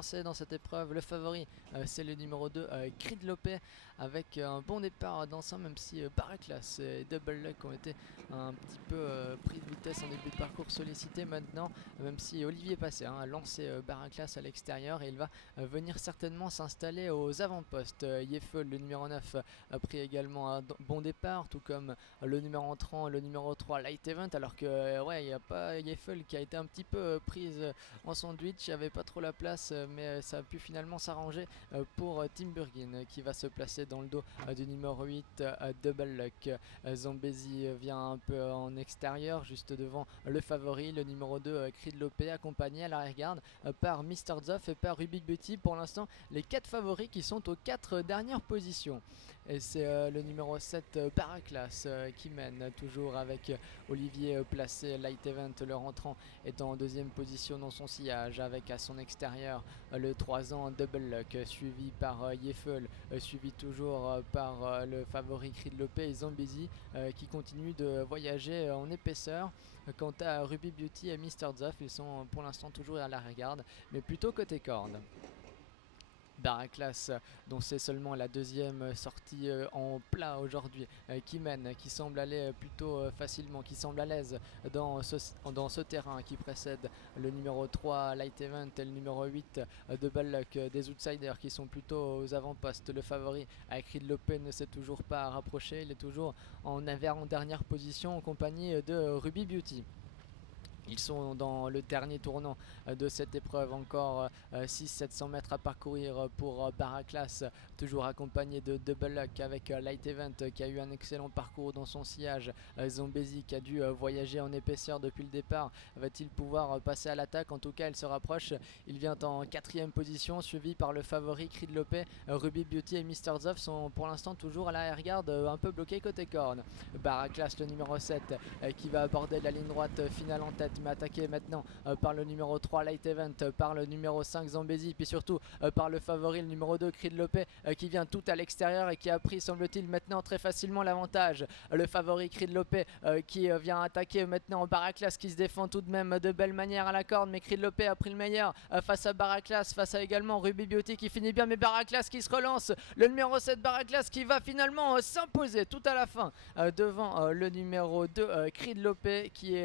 Dans cette épreuve, le favori c'est le numéro 2 Creed Lopez avec un bon départ dans ça, même si Baraclass et Double Luck ont été un petit peu pris de vitesse en début de parcours, sollicité maintenant, même si Olivier Passé a lancé Baraclass à l'extérieur et il va venir certainement s'installer aux avant-postes. Yeffel, le numéro 9, a pris également un bon départ, tout comme le numéro 30, le numéro 3 Light Event, alors que ouais, il n'y a pas Yeffel qui a été un petit peu prise en sandwich, il n'y avait pas trop la place, mais ça a pu finalement s'arranger pour Timburgin qui va se placer dans le dos du numéro 8 Double Luck. Zambezi vient un peu en extérieur, juste devant le favori, le numéro 2 Creed Lopez, accompagné à l'arrière-garde par Mr. Zoff et par Rubik Beauty. Pour l'instant, les 4 favoris qui sont aux 4 dernières positions. Et c'est le numéro 7 Baraclass qui mène toujours avec Olivier placé. Light Event, le rentrant, est en deuxième position dans son sillage avec à son extérieur le 3 ans Double Luck, suivi par Yeffel, suivi toujours par le favori Creed Lopez et Zambezi qui continue de voyager en épaisseur. Quant à Ruby Beauty et Mr. Zoff, ils sont pour l'instant toujours à l'arrière-garde, mais plutôt côté corde. Baraclass, dont c'est seulement la deuxième sortie en plat aujourd'hui, qui mène, qui semble aller plutôt facilement, qui semble à l'aise dans ce terrain, qui précède le numéro 3 Light Event et le numéro 8 Double Luck, des outsiders qui sont plutôt aux avant-postes. Le favori Creed Lopez ne s'est toujours pas rapproché, il est toujours en avant-dernière position en compagnie de Ruby Beauty. Ils sont dans le dernier tournant de cette épreuve, encore 600-700 mètres à parcourir pour Baraclass, toujours accompagné de Double Luck avec Light Event qui a eu un excellent parcours dans son sillage. Zambezi qui a dû voyager en épaisseur depuis le départ, va-t-il pouvoir passer à l'attaque? En tout cas, il se rapproche, il vient en 4ème position, suivi par le favori Creed Lopez. Ruby Beauty et Mr. Zoff sont pour l'instant toujours à l'arrière-garde, un peu bloqués côté corne. Baraclass, le numéro 7, qui va aborder la ligne droite finale en tête, mais attaqué maintenant par le numéro 3 Light Event, par le numéro 5 Zambezi, puis surtout par le favori, le numéro 2 Creed Lopez, qui vient tout à l'extérieur et qui a pris, semble-t-il, maintenant très facilement l'avantage. Le favori Creed Lopez qui vient attaquer maintenant Baraclass, qui se défend tout de même de belle manière à la corde, mais Creed Lopez a pris le meilleur face à Baraclass, face à également Ruby Beauty qui finit bien, mais Baraclass qui se relance, le numéro 7 Baraclass qui va finalement s'imposer tout à la fin devant le numéro 2 Creed Lopez, qui est